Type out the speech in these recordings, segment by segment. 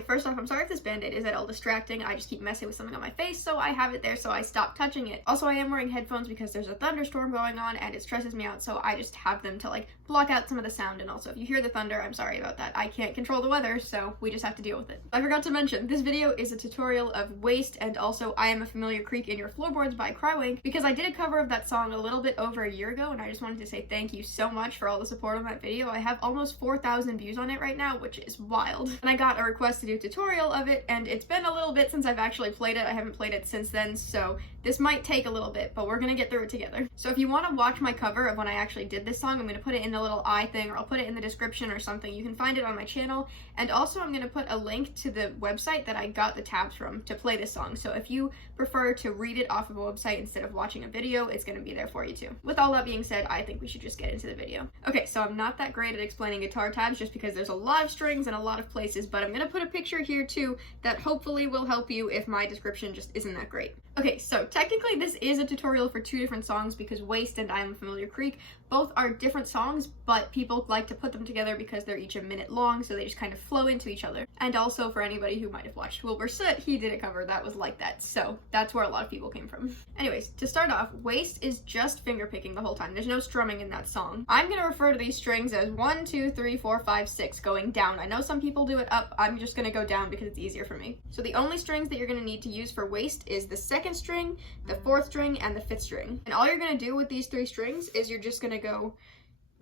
Hi, first off, I'm sorry if this band-aid is at all distracting. I just keep messing with something on my face, so I have it there so I stop touching it. Also, I am wearing headphones because there's a thunderstorm going on and it stresses me out, so I just have them to like block out some of the sound. And also, if you hear the thunder, I'm sorry about that. I can't control the weather, so we just have to deal with it. I forgot to mention, this video is a tutorial of Waste and also I Am a Familiar Creak in Your Floorboards by Crywank, because I did a cover of that song a little bit over a year ago, and I just wanted to say thank you so much for all the support on that video. I have almost 4,000 views on it right now, which is wild. And I got a request to do a tutorial of it, and it's been a little bit since I've actually played it. I haven't played it since then, so this might take a little bit, but we're gonna get through it together. So if you want to watch my cover of when I actually did this song, I'm gonna put it in the little eye thing, or I'll put it in the description or something. You can find it on my channel, and also I'm gonna put a link to the website that I got the tabs from to play this song. So if you prefer to read it off of a website instead of watching a video, it's gonna be there for you too. With all that being said, I think we should just get into the video. Okay, so I'm not that great at explaining guitar tabs just because there's a lot of strings and a lot of places, but I'm gonna put a picture here too that hopefully will help you if my description just isn't that great. Okay, so technically this is a tutorial for two different songs because Waste and I Am a Familiar Creak both are different songs, but people like to put them together because they're each a minute long, so they just kind of flow into each other. And also for anybody who might have watched Wilbur Soot, he did a cover that was like that, so that's where a lot of people came from. Anyways, to start off, Waste is just finger picking the whole time. There's no strumming in that song. I'm gonna refer to these strings as 1, 2, 3, 4, 5, 6 going down. I know some people do it up. I'm just gonna go down because it's easier for me. So the only strings that you're gonna need to use for Waste is the second string, the fourth string, and the fifth string. And all you're gonna do with these three strings is you're just gonna go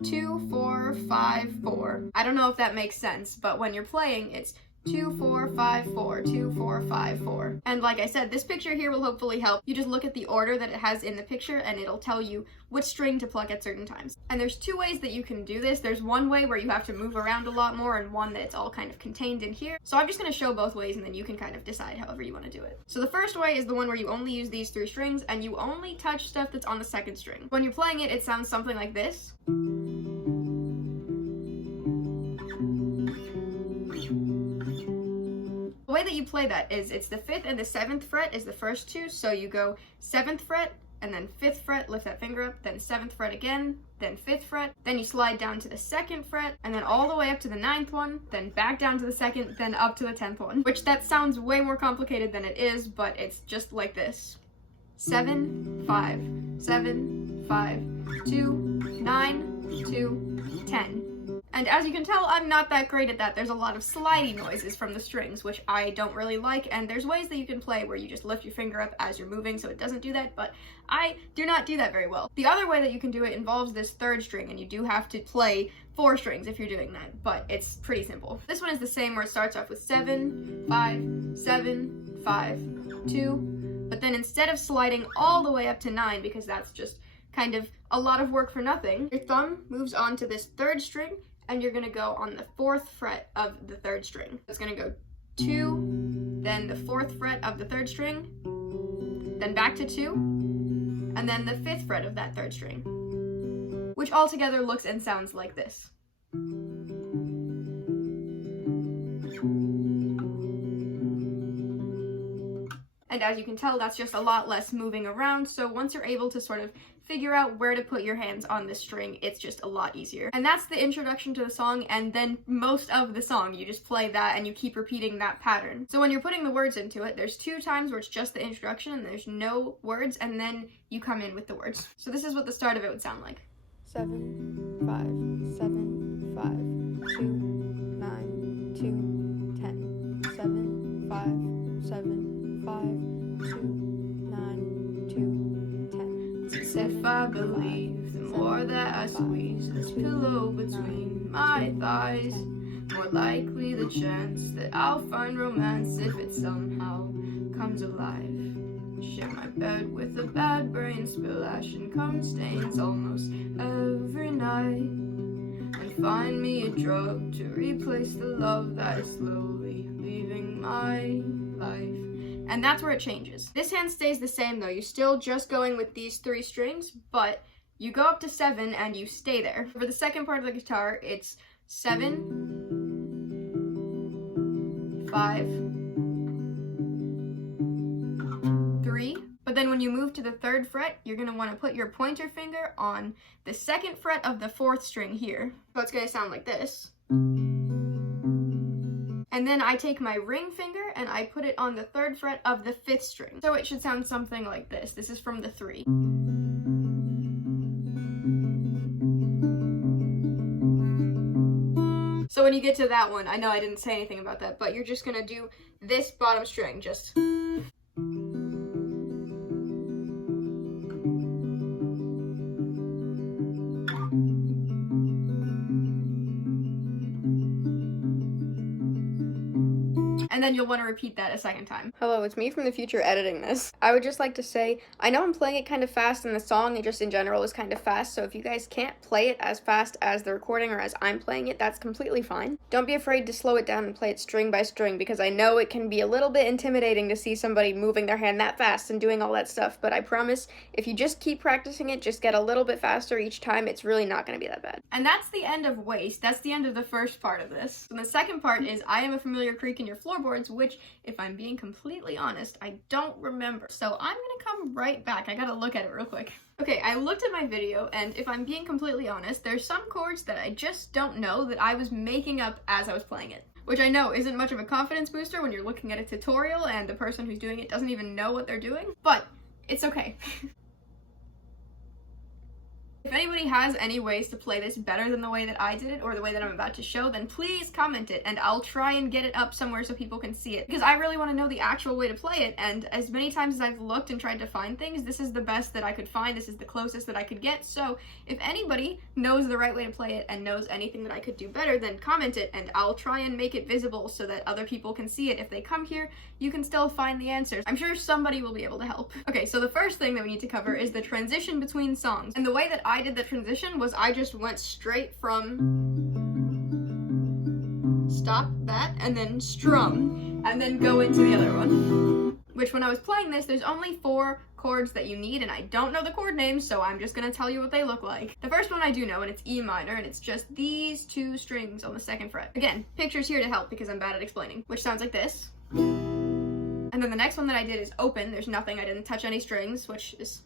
2, 4, 5, 4. I don't know if that makes sense, but when you're playing, it's 2, 4, 5, 4, 2, 4, 5, 4. And like I said, this picture here will hopefully help. You just look at the order that it has in the picture and it'll tell you which string to pluck at certain times. And there's two ways that you can do this. There's one way where you have to move around a lot more and one that's all kind of contained in here. So I'm just gonna show both ways and then you can kind of decide however you want to do it. So the first way is the one where you only use these three strings and you only touch stuff that's on the second string. When you're playing it, it sounds something like this. The way that you play that is it's the 5th and the 7th fret is the first two, so you go 7th fret and then 5th fret, lift that finger up, then 7th fret again, then 5th fret, then you slide down to the 2nd fret, and then all the way up to the 9th one, then back down to the 2nd, then up to the 10th one. Which that sounds way more complicated than it is, but it's just like this. 7, 5, 7, 5, 2, 9, 2, 10. And as you can tell, I'm not that great at that. There's a lot of slidey noises from the strings, which I don't really like, and there's ways that you can play where you just lift your finger up as you're moving so it doesn't do that, but I do not do that very well. The other way that you can do it involves this third string, and you do have to play 4 strings if you're doing that, but it's pretty simple. This one is the same where it starts off with 7, 5, 7, 5, 2, but then instead of sliding all the way up to 9, because that's just kind of a lot of work for nothing, your thumb moves on to this third string, and you're gonna go on the 4th fret of the 3rd string. It's gonna go 2, then the 4th fret of the 3rd string, then back to 2, and then the 5th fret of that 3rd string, which all together looks and sounds like this. And as you can tell, that's just a lot less moving around, so once you're able to sort of figure out where to put your hands on this string, it's just a lot easier. And that's the introduction to the song, and then most of the song, you just play that and you keep repeating that pattern. So when you're putting the words into it, there's 2 times where it's just the introduction and there's no words, and then you come in with the words. So this is what the start of it would sound like. 7, 5, 7, 5, 2, 9, 2, 10. 7, 5, 7, 5, 2, 9, 2, 10. As if I believe, the more that I squeeze this pillow between my thighs, more likely the chance that I'll find romance if it somehow comes alive. Share my bed with a bad brain, spill ash and cum stains almost every night, and find me a drug to replace the love that is slowly leaving my life. And that's where it changes. This hand stays the same though. You're still just going with these 3 strings, but you go up to 7 and you stay there. For the second part of the guitar, it's 7, 5, 3. But then when you move to the 3rd fret, you're gonna wanna put your pointer finger on the 2nd fret of the 4th string here. So it's gonna sound like this. And And then I take my ring finger and I put it on the 3rd fret of the 5th string. So it should sound something like this. This is from the 3. So when you get to that one, I know I didn't say anything about that, but you're just gonna do this bottom string, just. And then you'll want to repeat that a second time. Hello, it's me from the future editing this. I would just like to say, I know I'm playing it kind of fast and the song, it just in general is kind of fast, so if you guys can't play it as fast as the recording or as I'm playing it, that's completely fine. Don't be afraid to slow it down and play it string by string, because I know it can be a little bit intimidating to see somebody moving their hand that fast and doing all that stuff, but I promise, if you just keep practicing it, just get a little bit faster each time, it's really not going to be that bad. And that's the end of Waste. That's the end of the first part of this. And the second part is I Am a Familiar Creak in Your Floorboards, which, if I'm being completely honest, I don't remember. So I'm gonna come right back. I gotta look at it real quick. Okay, I looked at my video, and if I'm being completely honest, there's some chords that I just don't know that I was making up as I was playing it. Which I know isn't much of a confidence booster when you're looking at a tutorial and the person who's doing it doesn't even know what they're doing, but it's okay. If anybody has any ways to play this better than the way that I did it or the way that I'm about to show, then please comment it and I'll try and get it up somewhere so people can see it. Because I really want to know the actual way to play it, and as many times as I've looked and tried to find things, this is the best that I could find, this is the closest that I could get, so if anybody knows the right way to play it and knows anything that I could do better, then comment it and I'll try and make it visible so that other people can see it. If they come here, you can still find the answers. I'm sure somebody will be able to help. Okay, so the first thing that we need to cover is the transition between songs, and the way that I did the transition was I just went straight from stop that and then strum and then go into the other one. Which when I was playing this, there's only 4 chords that you need, and I don't know the chord names, so I'm just gonna tell you what they look like. The first one I do know, and it's E minor, and it's just these 2 strings on the 2nd fret. Again, pictures here to help because I'm bad at explaining, which sounds like this. And then the next one that I did is open. There's nothing, I didn't touch any strings, which is...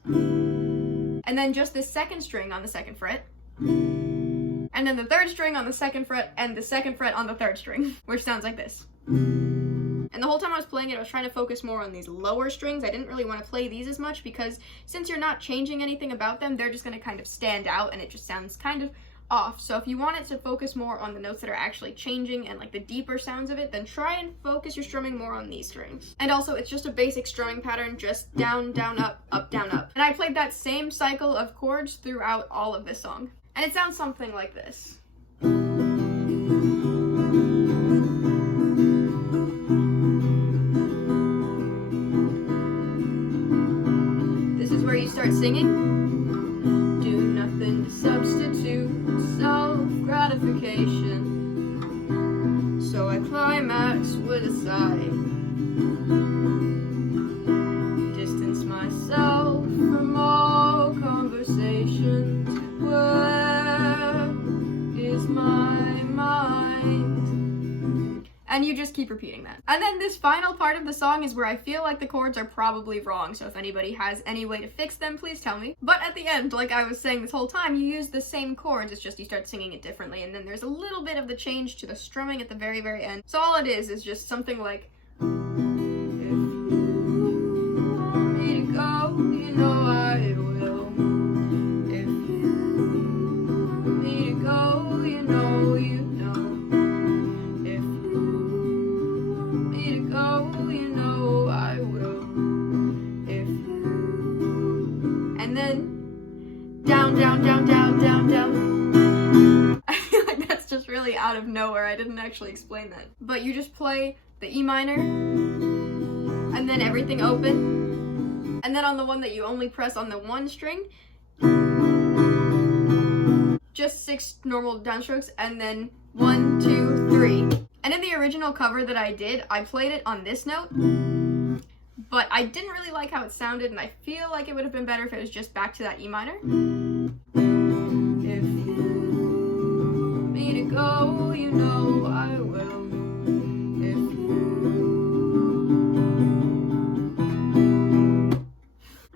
And then just this 2nd string on the 2nd fret. And then the 3rd string on the 2nd fret and the 2nd fret on the 3rd string, which sounds like this. And the whole time I was playing it, I was trying to focus more on these lower strings. I didn't really want to play these as much because since you're not changing anything about them, they're just going to kind of stand out and it just sounds kind of off. So if you want it to focus more on the notes that are actually changing and like the deeper sounds of it, then try and focus your strumming more on these strings. And also, it's just a basic strumming pattern, just down, down, up, down, up. And I played that same cycle of chords throughout all of this song. And it sounds something like this. This is where you start singing. Do nothing to substitute self-gratification, so I climax with a sigh, distance myself from all conversations. Where is my mind? And you just keep repeating that. And then this final part of the song is where I feel like the chords are probably wrong, so if anybody has any way to fix them, please tell me. But at the end, like I was saying this whole time, you use the same chords, it's just you start singing it differently, and then there's a little bit of the change to the strumming at the very, very end. So all it is just something like, if you want me to go, you know I will. If you want me to go, you know you know. Down, down, down, down, down, down. I feel like that's just really out of nowhere. I didn't actually explain that. But you just play the E minor, and then everything open. And then on the one that you only press on the 1 string, just 6 normal downstrokes, and then 1, 2, 3. And in the original cover that I did, I played it on this note. But I didn't really like how it sounded, and I feel like it would have been better if it was just back to that E minor. If you want me to go, you know I will. If you...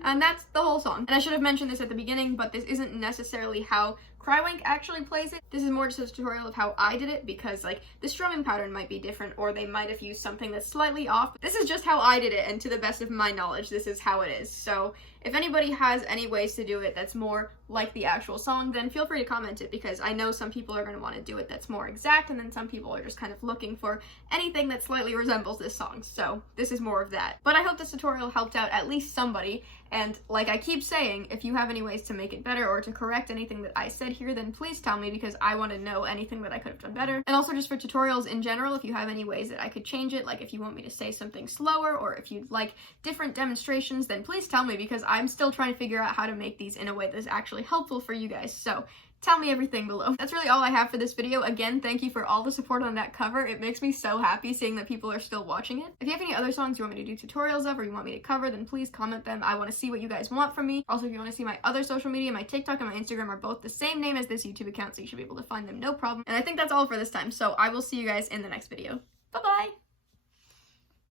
And that's the whole song. And I should have mentioned this at the beginning, but this isn't necessarily how Crywank actually plays it. This is more just a tutorial of how I did it because like the strumming pattern might be different or they might have used something that's slightly off. This is just how I did it, and to the best of my knowledge, this is how it is. So if anybody has any ways to do it that's more like the actual song, then feel free to comment it, because I know some people are going to want to do it that's more exact, and then some people are just kind of looking for anything that slightly resembles this song. So this is more of that. But I hope this tutorial helped out at least somebody, and like I keep saying, if you have any ways to make it better or to correct anything that I said here, then please tell me, because I want to know anything that I could have done better. And also just for tutorials in general, if you have any ways that I could change it, like if you want me to say something slower or if you'd like different demonstrations, then please tell me, because I'm still trying to figure out how to make these in a way that's actually helpful for you guys. So tell me everything below. That's really all I have for this video. Again, thank you for all the support on that cover. It makes me so happy seeing that people are still watching it. If you have any other songs you want me to do tutorials of or you want me to cover, then please comment them. I want to see what you guys want from me. Also, if you want to see my other social media, my TikTok and my Instagram are both the same name as this YouTube account, so you should be able to find them no problem. And I think that's all for this time, so I will see you guys in the next video. Bye-bye!